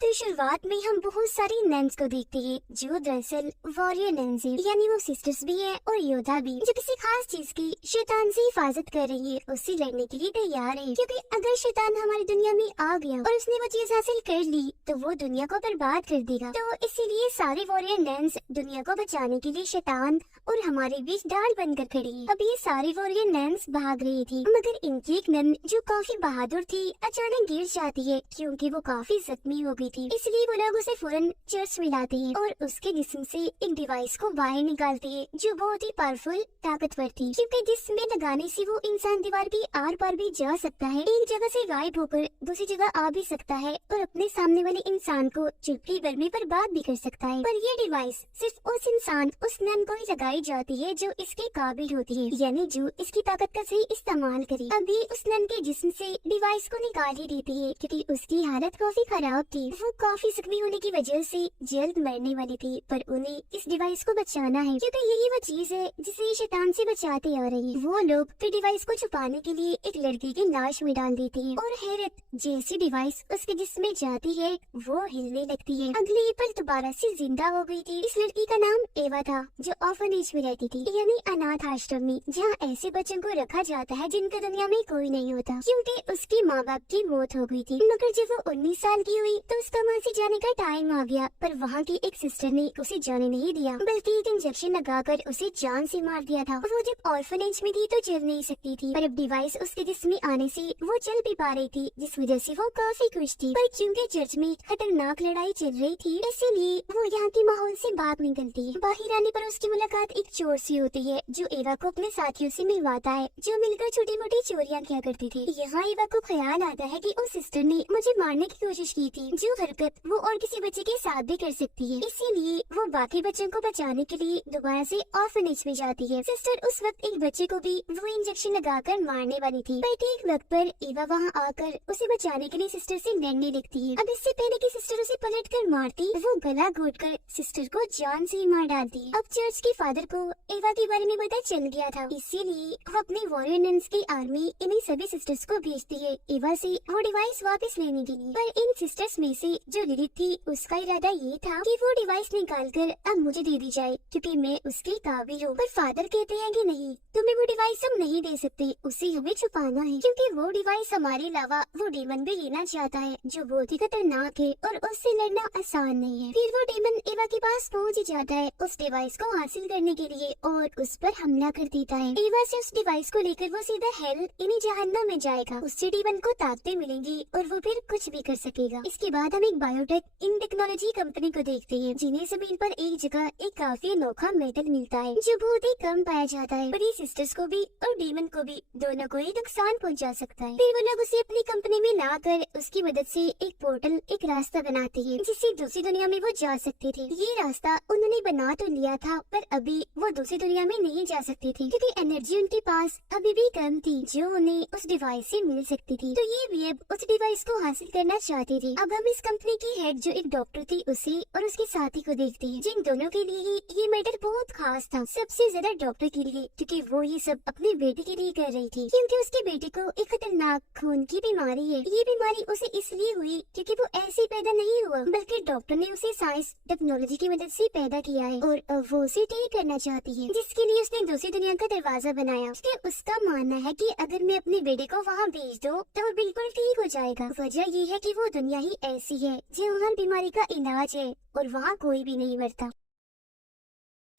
तो शुरुआत में हम बहुत सारी नन्स को देखते हैं जो दरअसल वॉरियर नन्स हैं, यानी वो सिस्टर्स भी हैं और योद्धा भी, जो किसी खास चीज की शैतान से हिफाजत कर रही है, उससे लड़ने के लिए तैयार है। क्योंकि अगर शैतान हमारी दुनिया में आ गया और उसने वो चीज हासिल कर ली तो वो दुनिया को बर्बाद कर देगा। तो इसीलिए सारे वॉरियर नन्स दुनिया को बचाने के लिए शैतान और हमारे बीच ढाल बनकर खड़ी है। अब ये सारी वॉरियर नन्स भाग रही थी, मगर इनकी एक नन जो काफी बहादुर थी अचानक गिर जाती है क्योंकि वो काफी जख्मी हो गई थी। इसलिए वो लोग उसे फौरन चर्च में लाते हैं और उसके जिस्म से एक डिवाइस को बाहर निकालते हैं जो बहुत ही पावरफुल ताकतवर थी, क्योंकि जिसमें लगाने से वो इंसान दीवार की आर पार भी जा सकता है, एक जगह से गायब होकर दूसरी जगह आ भी सकता है और अपने सामने वाले इंसान को चुटकी भर में बर्बाद भी कर सकता है। पर ये डिवाइस सिर्फ उस इंसान उस नन को ही लगाई जाती है जो इसके काबिल होती है, यानी जो इसकी ताकत का सही इस्तेमाल करे। अभी उस नन के जिस्म से डिवाइस को निकाल ही देती है क्योंकि उसकी हालत काफी खराब थी। वो काफी जख्मी होने की वजह से जल्द मरने वाली थी, पर उन्हें इस डिवाइस को बचाना है क्योंकि यही वो चीज है जिसे शैतान से बचाते आ रही है। वो लोग फिर डिवाइस को छुपाने के लिए एक लड़की की लाश में डाल देते हैं और हैरत जैसी डिवाइस उसके जिस्म में जाती है वो हिलने लगती है। अगले ही पल दोबारा से जिंदा हो गई थी। इस लड़की का नाम एवा था जो ऑर्फनेज में रहती थी, यानी अनाथ आश्रम में, जहाँ ऐसे बच्चों को रखा जाता है जिनका दुनिया में कोई नहीं होता, क्योंकि उसके माँ बाप की मौत हो गई थी। मगर जब वो 19 साल की हुई तो उसका वहाँ से जाने का टाइम आ गया, पर वहाँ की एक सिस्टर ने उसे जाने नहीं दिया, बल्कि एक इंजेक्शन लगाकर उसे जान से मार दिया था। वो जब ऑर्फनेज में थी तो चल नहीं सकती थी, पर अब डिवाइस उसके जिस्म में आने से वो चल भी पा रही थी, जिस वजह से वो काफी खुश थी। पर क्योंकि चर्च में खतरनाक लड़ाई चल रही थी इसीलिए वो यहाँ के माहौल से बाहर निकलती है। बाहर आने पर उसकी मुलाकात एक चोर से होती है जो एवा को अपने साथियों से मिलवाता है, जो मिलकर छोटी मोटी चोरियां किया करती थी। यहाँ एवा को ख्याल आता है कि उस सिस्टर ने मुझे मारने की कोशिश की थी, जो हरकत वो और किसी बच्चे के साथ भी कर सकती है। इसीलिए वो बाकी बच्चों को बचाने के लिए दोबारा से ऑर्फनेज में जाती है। सिस्टर उस वक्त एक बच्चे को भी वो इंजेक्शन लगाकर मारने वाली थी, पर ठीक वक्त पर एवा वहाँ आकर उसे बचाने के लिए सिस्टर से लड़ने लगती है। अब इससे पहले कि सिस्टर उसे पलट कर मारती, वो गला घोट कर सिस्टर को जान से ही मार डालती। अब चर्च के फादर को एवा के बारे में पता चल गया था, इसीलिए वो अपने वॉरियर नन्स की आर्मी इन्हीं सभी सिस्टर्स को भेजती है एवा से वो डिवाइस वापस लेने के लिए। पर इन सिस्टर्स में से जो लिलिथ थी उसका इरादा ये था कि वो डिवाइस निकालकर अब मुझे दे दी जाए क्योंकि मैं उसके काबिल हूँ। पर फादर कहते हैं कि नहीं, तुम्हें वो डिवाइस हम नहीं दे सकते, उसे हमें छुपाना है क्योंकि वो डिवाइस हमारे अलावा वो डीमन भी लेना चाहता है जो बहुत ही खतरनाक है और उससे लड़ना आसान नहीं है। फिर वो डीमन एवा के पास पहुँच ही जाता है उस डिवाइस को हासिल करने के लिए और उस पर हमला कर देता है। एवा से उस डिवाइस को लेकर वो सीधा हेल यानी जहन्नम में जाएगा। उससे डीमन को ताकतें मिलेंगी और वो फिर कुछ भी कर सकेगा। इसके बाद हम एक बायोटेक इन टेक्नोलॉजी कंपनी को देखते हैं जिन्हें जमीन पर एक जगह एक काफी अनोखा मेटल मिलता है जो बहुत ही कम पाया जाता है, पर ये सिस्टर्स को भी और डीमन को भी दोनों को ही नुकसान पहुंचा सकता है। फिर वो लोग उसे अपनी कंपनी में लाकर उसकी मदद से एक पोर्टल एक रास्ता बनाते हैं जिससे दूसरी दुनिया में वो जा सकते थे। ये रास्ता उन्होंने बना तो लिया था पर अभी वो दूसरी दुनिया में नहीं जा सकते थे क्योंकि एनर्जी उनके पास अभी भी कम थी जो उन्हें उस डिवाइस से मिल सकती थी। तो ये भी अब उस डिवाइस को हासिल करना चाहते थे। अब हम इस कंपनी की हेड जो एक डॉक्टर थी उसे और उसके साथी को देखते हैं, जिन दोनों के लिए ही ये मैटर बहुत खास था, सबसे ज्यादा डॉक्टर के लिए, क्योंकि वो ये सब अपने बेटे के लिए कर रही थी क्योंकि उसके बेटे को एक खतरनाक खून की बीमारी है। ये बीमारी उसे इसलिए हुई क्योंकि वो ऐसे पैदा नहीं हुआ बल्कि डॉक्टर ने उसे साइंस टेक्नोलॉजी की मदद से पैदा किया है और अब वो उसे ठीक करना चाहती है, जिसके लिए उसने दूसरी दुनिया का दरवाजा बनाया। उसका मानना है कि अगर मैं अपने बेटे को वहाँ भेज दूँ तो वो बिल्कुल ठीक हो जाएगा। वजह ये है कि वो दुनिया ही ऐसी है जो हर बीमारी का इलाज है और वहाँ कोई भी नहीं मरता।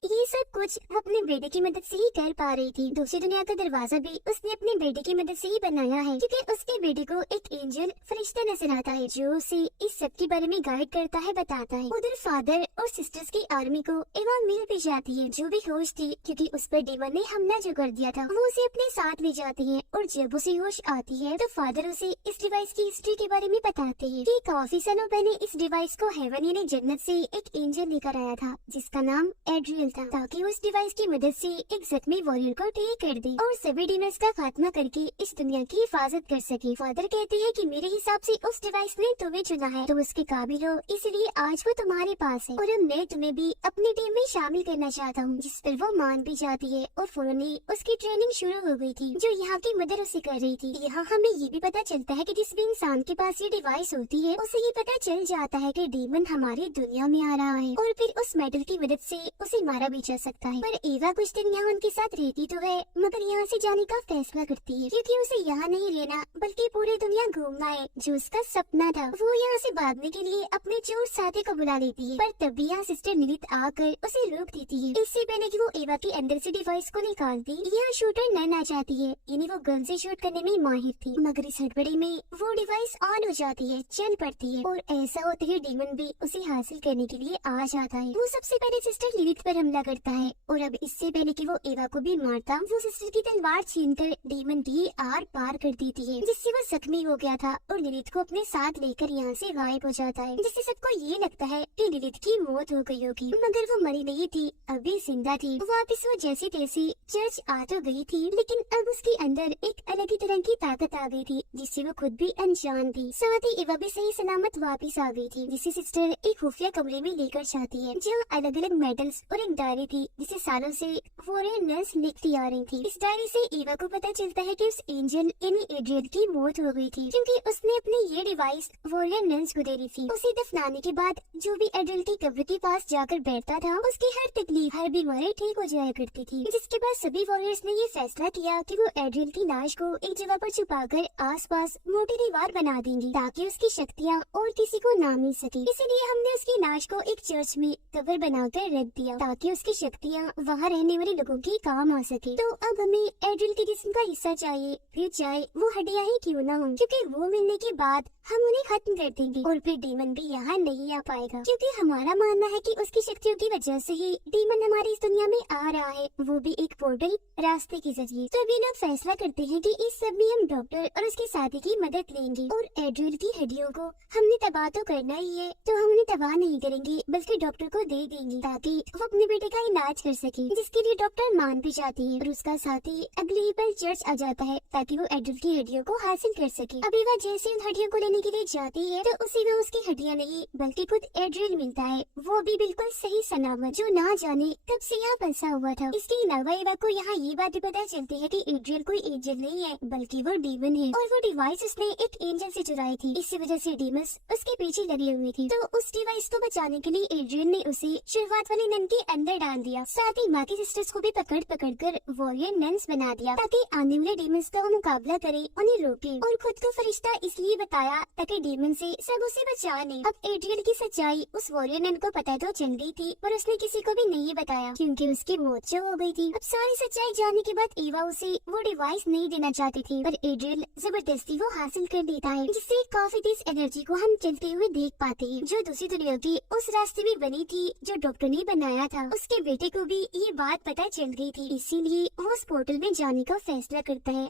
ये सब कुछ वो अपने बेटे की मदद से ही कर पा रही थी। दूसरी दुनिया का दरवाजा भी उसने अपने बेटे की मदद से ही बनाया है क्योंकि उसके बेटे को एक एंजल फरिश्ता नजर आता है जो उसे इस सब के बारे में गाइड करता है, बताता है। उधर फादर और सिस्टर्स की आर्मी को एवा मिल भी जाती है जो भी होश थी क्योंकि उस पर डीमन ने हमला जो कर दिया था। वो उसे अपने साथ ले जाती है और जब उसे होश आती है तो फादर उसे इस डिवाइस की हिस्ट्री के बारे में बताते हैं कि काफी सालों पहले इस डिवाइस को हेवन यानी जन्नत से एक एंजल लेकर आया था जिसका नाम एड्रियन था ताकि उस डिवाइस की मदद से एक जख्मी वॉरियर को ठीक कर दे और सभी डीमंस का खात्मा करके इस दुनिया की हिफाजत कर सके। फादर कहते हैं कि मेरे हिसाब से उस डिवाइस ने तुम्हें चुना है, तुम उसके काबिल हो, इसलिए आज वो तुम्हारे पास है और अब मैं तुम्हें भी अपनी टीम में शामिल करना चाहता हूँ। जिस पर वो मान भी जाती है और फौरन ही उसकी ट्रेनिंग शुरू हो गई थी जो यहाँ की मदर उसे कर रही थी। यहाँ हमें ये भी पता चलता है कि जिस भी इंसान के पास ये डिवाइस होती है उसे ये पता चल जाता है कि डीमन हमारी दुनिया में आ रहा है और फिर उस मेडल की मदद से उसे मारा भी जा सकता है। पर एवा कुछ दिन यहाँ उनके साथ रहती तो है मगर यहाँ से जाने का फैसला करती है क्योंकि उसे यहाँ नहीं रहना बल्कि पूरी दुनिया घूमना है जो उसका सपना था। वो यहाँ से भागने के लिए अपने चोर साथी को बुला लेती है पर तब भी यहाँ सिस्टर निलित आकर उसे रोक देती है। इससे पहले कि वो एवा के अंदर से डिवाइस को निकालती यहाँ शूटर नैन आ जाती है, यानी वो गन से शूट करने में माहिर थी। मगर इस हड़बड़ी में वो डिवाइस ऑन हो जाती है, चल पड़ती है और ऐसा होते ही डीमन भी उसे हासिल करने के लिए आ जाता है। वो सबसे पहले सिस्टर लिलित पर हमला करता है और अब इससे पहले कि वो एवा को भी मारता वो सिस्टर की तलवार छीनकर डीमन की आर पार कर देती है जिससे वो जख्मी हो गया था और लिलित को अपने साथ लेकर यहाँ से गायब हो जाता है जिससे सबको ये लगता है कि लिलित की मौत हो गई होगी मगर वो मरी नहीं थी, अभी जिंदा थी। वापस वो जैसी तैसी चर्च आ तो गई थी लेकिन अब उसके अंदर एक अलग ही तरह की ताकत आ गई थी जिससे वो खुद भी अनजान थी। साथ ही एवा भी सही सलामत वापस आ गई थी जिसे सिस्टर एक खुफिया कमरे में लेकर जाती है जहाँ अलग अलग मेडल्स और एक डायरी थी जिसे सालों से वॉरियर नर्स लिखती आ रही थी। इस डायरी से एवा को पता चलता है कि उस एंजल यानी एड्रियल की मौत हो गई थी क्योंकि उसने अपनी ये डिवाइस वॉरियर नर्स को दे दी थी। उसे दफनाने के बाद जो भी एड्रियल की कब्र के पास जाकर बैठता था उसकी हर तकलीफ हर बीमारी ठीक हो जाया करती थी। जिसके बाद सभी वॉरियर्स ने ये फैसला किया कि वो एड्रियल की लाश को एक जगह पर छुपाकर आसपास मोटी दीवार बना देंगे ताकि उसकी शक्तियाँ और किसी को ना मिल सके। इसीलिए हमने उसकी लाश को एक चर्च में कब्र बनाकर रख दिया ताकि उसकी शक्तियाँ वहाँ रहने वाले लोगों के काम आ सके। तो अब हमें एड्रियल के जिस्म का हिस्सा चाहिए, फिर चाहे वो हड्डियाँ ही क्यों ना हो, क्योंकि वो मिलने के बाद हम उन्हें खत्म कर देंगे और फिर डीमन भी यहाँ नहीं आ पाएगा क्योंकि हमारा मानना है कि उसकी शक्तियों की वजह से ही डीमन हमारी इस दुनिया में आ रहा है, वो भी एक पोर्टल रास्ते के जरिए। तो अभी लोग फैसला करते हैं कि इस सब में हम डॉक्टर और उसके साथी की मदद लेंगे और एड्रियल की हड्डियों को हमने तबाह तो करना ही है तो हम उन्हें तबाह नहीं करेंगे बल्कि डॉक्टर को दे देंगे ताकि वो अपने बेटे का इलाज कर सके, जिसके लिए डॉक्टर मान भी जाती है और उसका साथी अगले ही पल चर्च आ जाता है ताकि वो एड्रियल की हड्डियों को हासिल कर सके। अभी वह जैसे उन हड्डियों को लेने के लिए जाती है तो उसी में उसकी हड्डियाँ नहीं बल्कि खुद एड्रियल मिलता है, वो भी बिल्कुल सही सलामत जो ना जाने कब से यहाँ फंसा हुआ था। इसके अलावा एवा को यहाँ ये बात पता चलती है कि एड्रियल कोई एंजल नहीं है बल्कि वो डीमन है और वो डिवाइस उसने एक एंजल से चुराई थी, इसी वजह से डीमंस उसके पीछे लगे हुए थे। तो उस डिवाइस को बचाने के लिए एड्रियल ने उसे शुरुआत वाली नन के अंदर डाल दिया, साथ ही बाकी सिस्टर्स को भी पकड़ कर वॉरियर नन्स बना दिया ताकि आने वाले डीमंस का मुकाबला करे, उन्हें रोके और खुद को फरिश्ता इसलिए बताया ताकि डीमन से सब उसे बचा ले। अब एड्रियल की सच्चाई उस वॉरियर नन को पता तो चल गई थी पर उसने किसी को भी नहीं बताया क्योंकि उसकी मौत जो हो गई थी। अब सारी सच्चाई जानने के बाद एवा उसे वो डिवाइस नहीं देना चाहती थी पर एड्रियल जबरदस्ती वो हासिल कर लेता है जिससे काफी तेज एनर्जी को हम चलते हुए देख पाते हैं जो दूसरी दुनिया की उस रास्ते में बनी थी जो डॉक्टर ने बनाया था। उसके बेटे को भी ये बात पता चल गई थी, इसीलिए वो उस पोर्टल में जाने का फैसला करता है।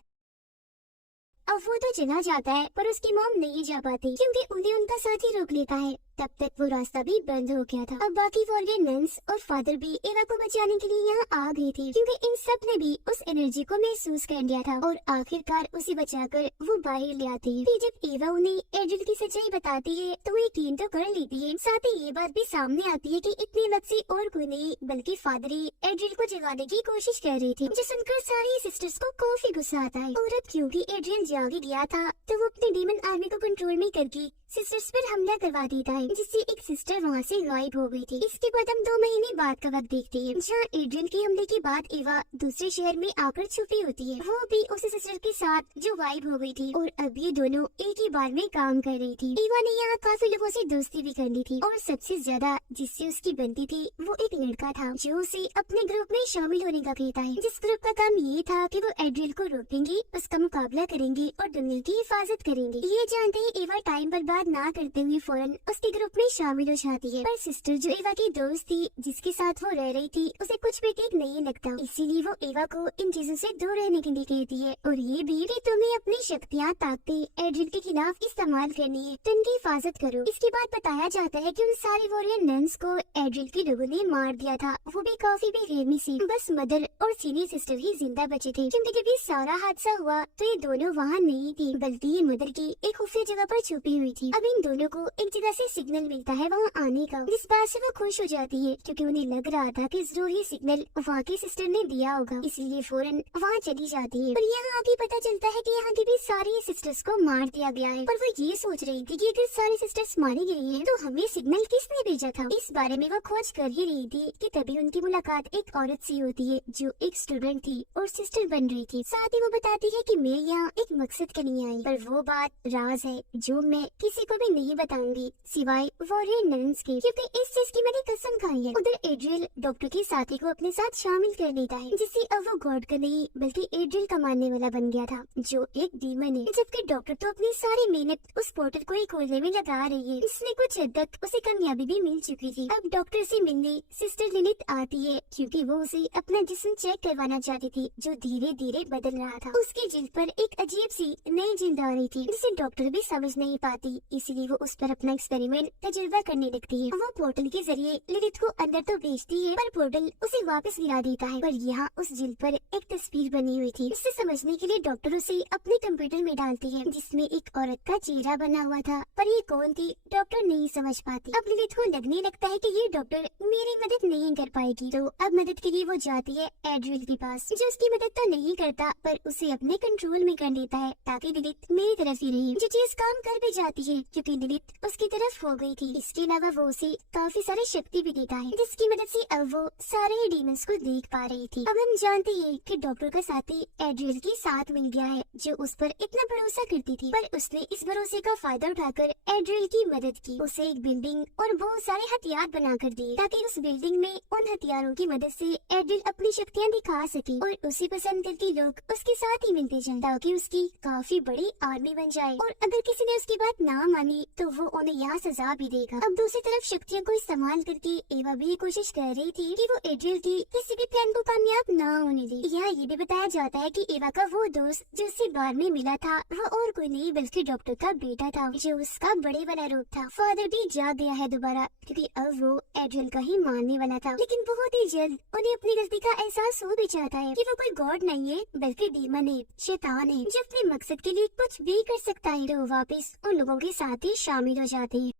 अब वो तो चला जाता है पर उसकी मॉम नहीं जा पाती क्योंकि उन्हें उनका साथी रोक लेता है। तब तक वो रास्ता भी बंद हो गया था। अब बाकी वॉरियर नन्स और फादर भी एवा को बचाने के लिए यहाँ आ गई थी क्योंकि इन सब ने भी उस एनर्जी को महसूस कर लिया था और आखिरकार उसे बचाकर वो बाहर ले आती है। फिर जब एवा उन्हें एड्रियल की सच्चाई बताती है तो वो यकीन तो कर लेती है, साथ ही ये बात भी सामने आती है कि इतनी वक्त से और कोई नहीं बल्कि फादर ही एड्रियल को जगाने की कोशिश कर रही थी, जो सुनकर सारी सिस्टर्स को काफी गुस्सा आता है। और अब क्योंकि एड्रियल जाग गया था तो वो अपने डीमन आर्मी को कंट्रोल में करके सिस्टर्स पर हमला करवा देता है जिससे एक सिस्टर वहाँ से गायब हो गई थी। इसके बाद हम 2 महीने बाद का वक्त देखते हैं जहाँ एड्रियल के हमले के बाद एवा दूसरे शहर में आकर छुपी होती है, वो भी उसी सिस्टर के साथ जो गायब हो गई थी और अब ये दोनों एक ही बार में काम कर रही थी। एवा ने यहाँ काफी लोगों से दोस्ती भी कर ली थी और सबसे ज्यादा जिससे उसकी बनती थी वो एक लड़का था जो उसे अपने ग्रुप में शामिल होने का कहता है, जिस ग्रुप का काम ये था कि वो एड्रियल को रोकेंगे, उसका मुकाबला करेंगे और दुनिया की हिफाजत करेंगे। ये जानते ही एवा टाइम बर्बाद बात ना करते हुए फौरन उसके ग्रुप में शामिल हो जाती है। पर सिस्टर जो एवा की दोस्त थी जिसके साथ वो रह रही थी उसे कुछ भी ठीक नहीं लगता, इसीलिए वो एवा को इन चीजों से दूर रहने के लिए कहती है और ये भी कि तुम्हें अपनी शक्तियाँ ताकतें एड्रिल के खिलाफ इस्तेमाल करनी है, तो इनकी हिफाजत करो। इसके बाद बताया जाता है कि उन सारे वॉरियर नन्स को एड्रिल के लोगों ने मार दिया था, वो भी काफी बेरहमी से। बस मदर और सीनियर सिस्टर ही जिंदा बचे थे, क्योंकि जब ये सारा हादसा हुआ तो ये दोनों वहाँ नहीं थी, बल्कि ये मदर की एक खुफिया जगह पर छुपी हुई थी। अब इन दोनों को एक जगह से सिग्नल मिलता है वहाँ आने का, जिस बात से वो खुश हो जाती है क्योंकि उन्हें लग रहा था कि जरूर ही सिग्नल वहाँ की सिस्टर ने दिया होगा, इसीलिए फौरन वहाँ चली जाती है। और यहाँ आगे पता चलता है कि यहाँ की भी सारी सिस्टर्स को मार दिया गया है। पर वो ये सोच रही थी कि अगर सारी सिस्टर्स मारी गई है तो हमें सिग्नल किसने भेजा था, इस बारे में वो खोज कर ही रही थी कि तभी उनकी मुलाकात एक औरत से होती है जो एक स्टूडेंट थी और सिस्टर बन रही थी। साथ ही वो बताती है कि मैं यहाँ एक मकसद के लिए आई, पर वो बात राज है जो मैं किसी को भी नहीं बताऊंगी सिवाय वॉरियर नन्स के, क्योंकि इस चीज की मैंने कसम खाई है। उधर एड्रियल डॉक्टर के साथी को अपने साथ शामिल कर लेता है, जिससे अब वो गॉड का नहीं बल्कि एड्रियल का मानने वाला बन गया था जो एक डीमन है। जबकि डॉक्टर तो अपनी सारी मेहनत उस पोर्टल को ही खोलने में लगा रही है, इसलिए कुछ हद तक उसे कामयाबी भी मिल चुकी थी। अब डॉक्टर से मिलने सिस्टर लिलित आती है क्योंकि वो उसे अपना जिस्म चेक करवाना चाहती थी जो धीरे धीरे बदल रहा था। उसकी जिल्द पर एक अजीब सी नई जिल्द आ रही थी जिसे डॉक्टर भी समझ नहीं पाती, इसीलिए वो उस पर अपना एक्सपेरिमेंट तजुर्बा करने लगती है। वो पोर्टल के जरिए लिलित को अंदर तो भेजती है पर पोर्टल उसे वापस गिरा देता है। पर यहाँ उस जिल्द पर एक तस्वीर बनी हुई थी, इसे समझने के लिए डॉक्टर उसे अपने कंप्यूटर में डालती है जिसमें एक औरत का चेहरा बना हुआ था, पर ये कौन थी डॉक्टर नहीं समझ पाती। अब लिलित को लगने लगता है कि ये डॉक्टर मेरी मदद नहीं कर पाएगी, तो अब मदद के लिए वो जाती है एड्रियल के पास, जो उसकी मदद तो नहीं करता पर उसे अपने कंट्रोल में कर लेता है ताकि लिलित मेरी तरफ ही रहे। जो चीज काम कर भी जाती है क्योंकि लिलित उसकी तरफ हो गई थी। इसके अलावा वो उसे काफी सारी शक्ति भी देता है जिसकी मदद से अब वो सारे डीमंस को देख पा रही थी। अब हम जानते हैं कि डॉक्टर का साथी एड्रियल के साथ मिल गया है जो उस पर इतना भरोसा करती थी, पर उसने इस भरोसे का फायदा उठाकर एड्रियल की मदद की, उसे एक बिल्डिंग और बहुत सारे हथियार बना कर दिए ताकि उस बिल्डिंग में उन हथियारों की मदद से एड्रियल अपनी शक्तियाँ दिखा सके और उसे पसंद करके लोग उसके साथ ही मिलते जाएं ताकि उसकी काफी बड़ी आर्मी बन जाए। और अगर किसी ने उसकी बात ना मानी तो वो उन्हें यहाँ सजा भी देगा। अब दूसरी तरफ शक्तियों को इस्तेमाल करके एवा भी कोशिश कर रही थी कि वो एड्रियल की किसी भी प्लान को कामयाब ना होने दे। यहाँ ये भी बताया जाता है कि एवा का वो दोस्त जो उससे बाद में मिला था वो और कोई नहीं बल्कि डॉक्टर का बेटा था जो उसका बड़े वाला रूप था। फादर भी जाग गया है दोबारा क्योंकि अब वो एड्रियल का ही मानने वाला था, लेकिन बहुत ही जल्द उन्हें अपनी गलती का एहसास हो भी जाता है कि वो कोई गॉड नहीं है बल्कि डीमन है, शैतान है जो अपने मकसद के लिए कुछ भी कर सकता है। तो वापस उन लोगों के साथ ही शामिल हो जाते हैं।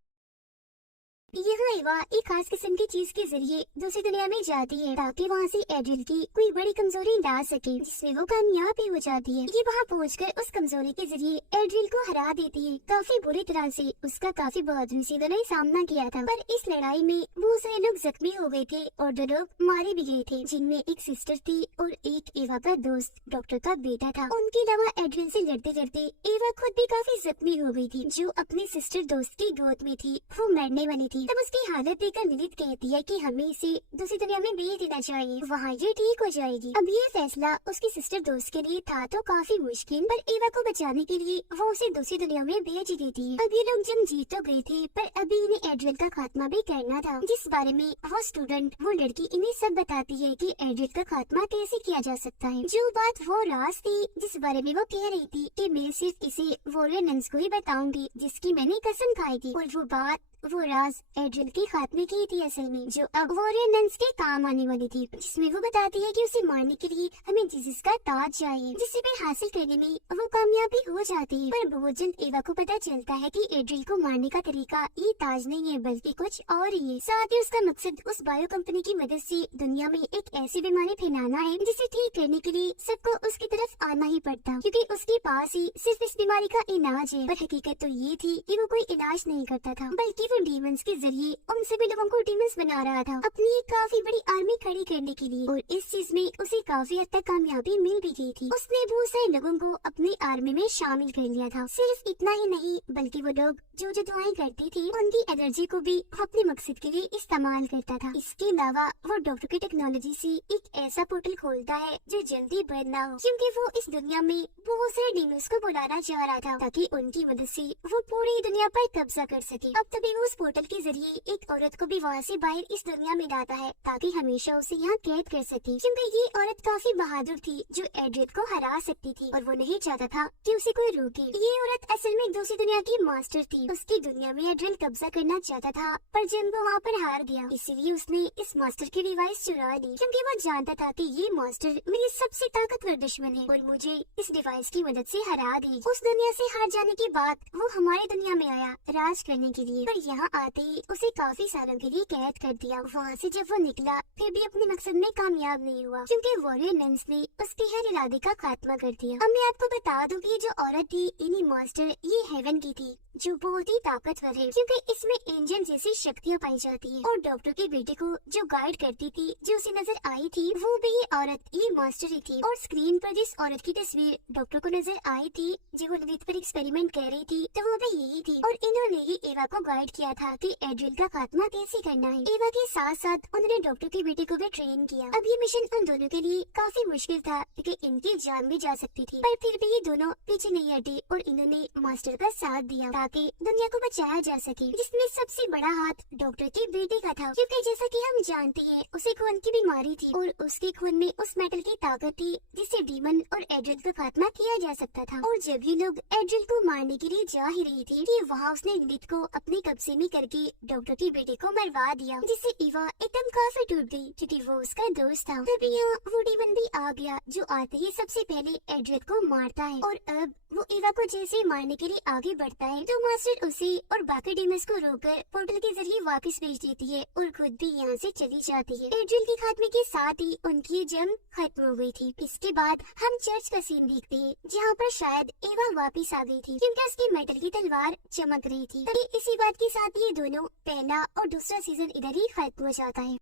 यहाँ एवा एक खास किस्म की चीज के जरिए दूसरी दुनिया में जाती है ताकि वहाँ से एड्रियल की कोई बड़ी कमजोरी ला सके जिसमें वो कामयाब भी हो जाती है। ये वहाँ पहुँचकर उस कमजोरी के जरिए एड्रियल को हरा देती है काफी बुरी तरह से। उसका काफी बहादुरी से दोनों सामना किया था, पर इस लड़ाई में बहुत सारे लोग जख्मी हो गए थे और 2 लोग मारे भी गए थे, जिनमें एक सिस्टर थी और एक एवा का दोस्त डॉक्टर का बेटा था। उनके अलावा एड्रियल से लड़ते लड़ते एवा खुद भी काफी जख्मी हो गई थी जो अपने सिस्टर दोस्त की गोद में थी, वो मरने वाली थी। तब उसकी हालत देखकर लिलित कहती है कि हमें इसे दूसरी दुनिया में भेज देना चाहिए, वहाँ ये ठीक हो जाएगी। अब ये फैसला उसकी सिस्टर दोस्त के लिए था तो काफी मुश्किल, पर एवा को बचाने के लिए वो उसे दूसरी दुनिया में भेज देती है। अब ये लोग जंग जीत तो गए थे पर अभी इन्हें एड्रियल का खात्मा भी करना था, जिस बारे में वो स्टूडेंट वो लड़की इन्हें सब बताती है कि एड्रियल का खात्मा कैसे किया जा सकता है। जो बात वो राज थी जिस बारे में वो कह रही थी कि मैं सिर्फ इसे वॉरियर नन्स को ही बताऊंगी जिसकी मैंने कसम खाई थी, और वो बात वो राज एड्रियल के खात्मे की थी असल में, जो अब वॉरियर नन्स के काम आने वाली थी, जिसमें वो बताती है कि उसे मारने के लिए हमें जीसस का ताज चाहिए, जिसे भी हासिल करने में वो कामयाबी हो जाती है। पर बहुत जल्द एवा को पता चलता है कि एड्रियल को मारने का तरीका ये ताज नहीं है बल्कि कुछ और ही है। साथ ही उसका मकसद उस बायो कंपनी की मदद से दुनिया में एक ऐसी बीमारी फैलाना है जिसे ठीक करने के लिए सबको उसकी तरफ आना ही पड़ता, क्योंकि उसके पास ही सिर्फ इस बीमारी का इलाज है। पर हकीकत तो ये थी कि वो कोई इलाज नहीं करता था बल्कि वो डीमंस के जरिए उन सभी लोगों को डीमंस बना रहा था अपनी एक काफी बड़ी आर्मी खड़ी करने के लिए, और इस चीज में उसे काफी हद तक कामयाबी मिल भी गई थी। उसने बहुत सारे लोगों को अपनी आर्मी में शामिल कर लिया था। सिर्फ इतना ही नहीं बल्कि वो लोग जो जो दुआएं करती थी उनकी एनर्जी को भी अपने मकसद के लिए इस्तेमाल करता था। इसके अलावा वो डॉक्टर की टेक्नोलॉजी से एक ऐसा पोर्टल खोलता है जो जल्दी बंद ना हो, क्योंकि वो इस दुनिया में बहुत सारे डीमंस को बुलाना चाह रहा था ताकि उनकी मदद से वो पूरी दुनिया पर कब्जा कर सके। अब तभी वो उस पोर्टल के जरिए एक औरत को भी वहाँ से बाहर इस दुनिया में लाता है ताकि हमेशा उसे यहाँ कैद कर सके, क्योंकि ये औरत काफी बहादुर थी जो एड्रिल को हरा सकती थी और वो नहीं चाहता था कि उसे कोई रोके। ये औरत असल में दूसरी दुनिया की मास्टर थी। उसकी दुनिया में एड्रिल कब्जा करना चाहता था पर जब वो वहाँ पर हार गया इसीलिए उसने इस मास्टर की डिवाइस चुरा ली, क्योंकि वो जानता था कि ये मास्टर मेरी सबसे ताकतवर दुश्मन है और मुझे इस डिवाइस की मदद से हरा देगी। उस दुनिया से हार जाने के बाद वो हमारी दुनिया में आया राज करने के लिए, पर यहाँ आते ही उसे काफी सालों के लिए कैद कर दिया। वहाँ से जब वो निकला फिर भी अपने मकसद में कामयाब नहीं हुआ, क्योंकि वॉरियर नन्स ने उसके हर इरादे का खात्मा कर दिया। अब मैं आपको बता दूं कि ये जो औरत थी इन्हीं मास्टर ये हेवन की थी जो बहुत ही ताकतवर है, क्योंकि इसमें एंजल जैसी शक्तियाँ पाई जाती है। और डॉक्टर के बेटे को जो गाइड करती थी जो उसे नजर आई थी वो भी ये औरत ये मास्टर ही थी। और स्क्रीन पर जिस औरत की तस्वीर डॉक्टर को नजर आई थी जो वो ललित पर एक्सपेरिमेंट कर रही थी तो वो भी यही थी, और इन्होंने ही एवा को गाइड किया था कि एड्रिल का खात्मा कैसे करना है। एवा के साथ साथ उन्होंने डॉक्टर के बेटे को भी ट्रेन किया। अब ये मिशन उन दोनों के लिए काफी मुश्किल था क्योंकि इनकी जान भी जा सकती थी, पर फिर भी ये दोनों पीछे नहीं हटे और इन्होंने मास्टर का साथ दिया ताकि दुनिया को बचाया जा सके, जिसमें सबसे बड़ा हाथ डॉक्टर के बेटे का था, क्योंकि जैसा कि हम जानते हैं उसे खून की बीमारी थी और उसके खून में उस मेटल की ताकत थी जिससे डीमन और एड्रिल का खात्मा किया जा सकता था। और जब ये लोग एड्रिल को मारने के लिए जा ही रही थी कि वहाँ उसने लिलिथ को अपने कब्जे में करके डॉक्टर के बेटे को मरवा दिया, जिससे ईवा एकदम काफी टूट गई क्योंकि वो उसका दोस्त था। तभी यहाँ वो डीमन भी आ गया जो आते ही सबसे पहले एड्रिल को मारता है, और अब वो ईवा को जैसे मारने के लिए आगे बढ़ता है तो मास्टर उसे और बाकी डीमंस को रोककर पोर्टल के जरिए वापस भेज देती है और खुद भी यहाँ से चली जाती है। एड्रिल के खात्मे के साथ ही उनकी ये जंग खत्म हो गई थी। इसके बाद हम चर्च का सीन देखते हैं जहाँ पर शायद एवा वापस आ गई थी क्योंकि उसकी मेटल की तलवार चमक रही थी। तभी इसी बात के साथ ये दोनों पहला और दूसरा सीजन इधर ही खत्म हो जाता है।